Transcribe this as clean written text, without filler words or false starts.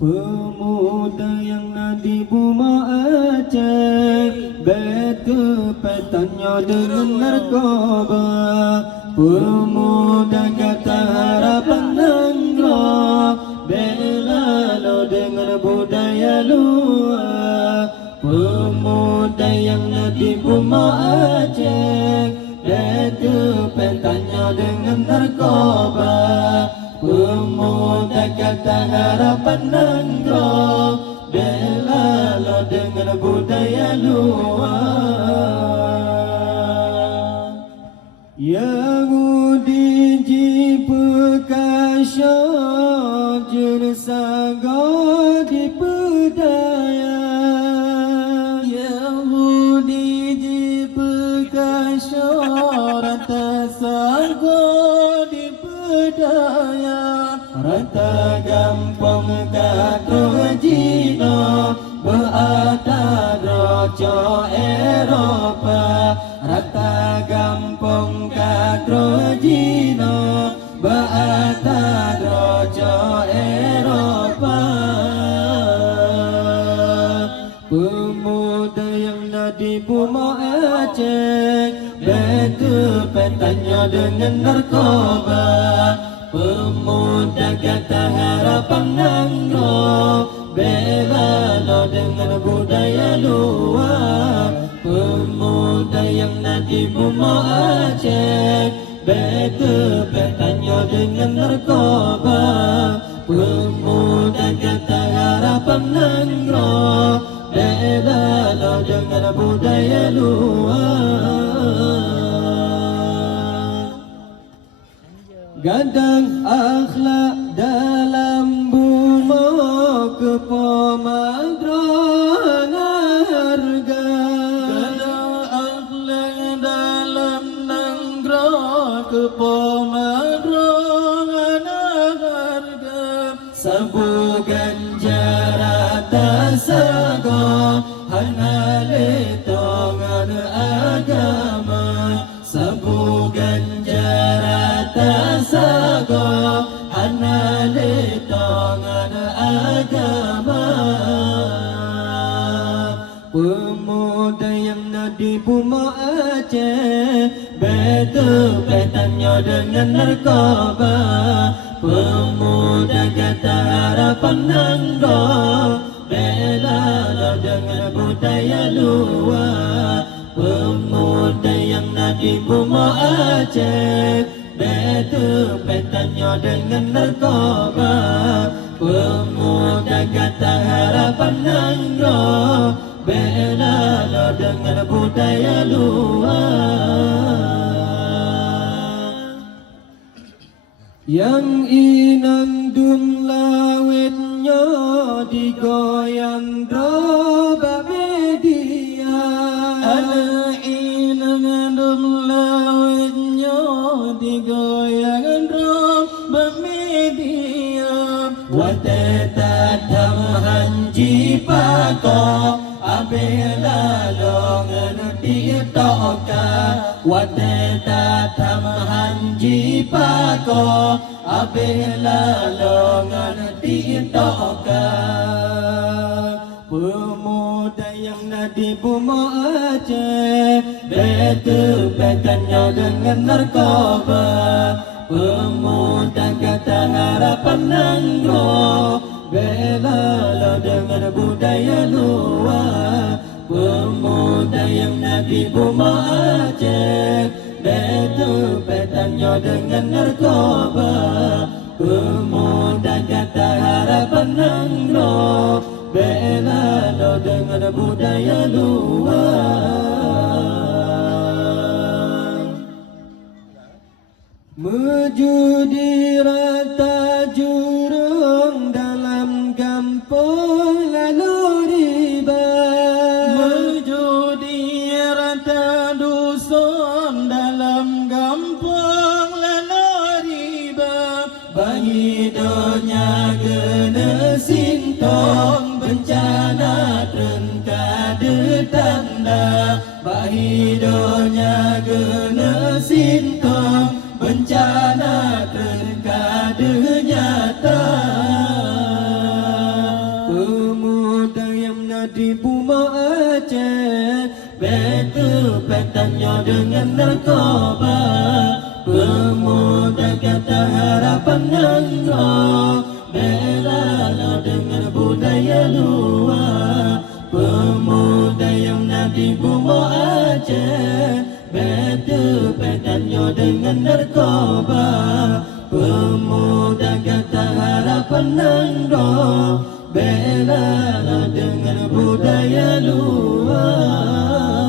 Pemuda yang nadi buma Aceh, betul petanya dengan narkoba. Pemuda kata harapan Nanggro, bela lo dengan budaya luar. Pemuda yang nadi buma Aceh, betul petanya dengan narkoba. Pemuda kata harapan Nanggro, bela lo dengan budaya luar. Yahudi jipekasya jensaga dipedaya. Yahudi jipekasya rata saga dipedaya. Rata gampang kata Jino berada rojo Eropa. Rata gampang kata Jino berada rojo Eropa. Pemuda yang nadi buma Aceh, betul petanya dengan narkoba. Pemuda kata harapan Nanggro, bela lo dengan budaya luar. Pemuda yang nadi buma Aceh, betul petanya dengan narkoba. Pemuda kata harapan Nanggro, bela lo dengan budaya luar. Gadang akhlak dalam buma kepemadran harga. Gadang akhlak dalam Nanggro kepemadran harga. Sabu ganjar atas sago hana letongan agama. Sabu ganjar atas sago hana letongan agama. Pemuda yang nadi buma Aceh, betul petanya dengan narkoba. Pemuda kata harapan Nanggro, bela lo dengan budaya luar. Pemuda yang nadi buma Aceh, betul petanya dengan narkoba. Pemuda kata harapan Nanggro, bela lo dengan budaya luar. Yang inang dun lawetnya digoyang droba media. Ada inang dun lawetnya digoyang droba media. Wateta tamhanji pako abela longan dietoka. Wateta tamhanji pako abela longan dietoka. Pemuda yang nadi buma Aceh, betul petanya dengan narkoba. Pemuda kata harapan Nanggro, bela lo dengan budaya luar. Pemuda yang nadi buma Aceh, betul petanya dengan narkoba. Pemuda kata harapan Nanggro, bela lo dengan budaya luar. Mejudi rata jurung dalam kampung lalu riba. Mejudi rata dusun dalam kampung lalu riba. Bahidonya gene sintong bencana trengkade tanda. Bahidonya gene sintong bencana terkadang nyata. betul petanya dengan narkoba. Pemuda kata harapan engkau, belalah dengan budaya luar. Pemuda yang Nabi Bumbu Aceh, betul petanya dengan narkoba. Pemuda kata harapan engkau, belalah dengan budaya luar.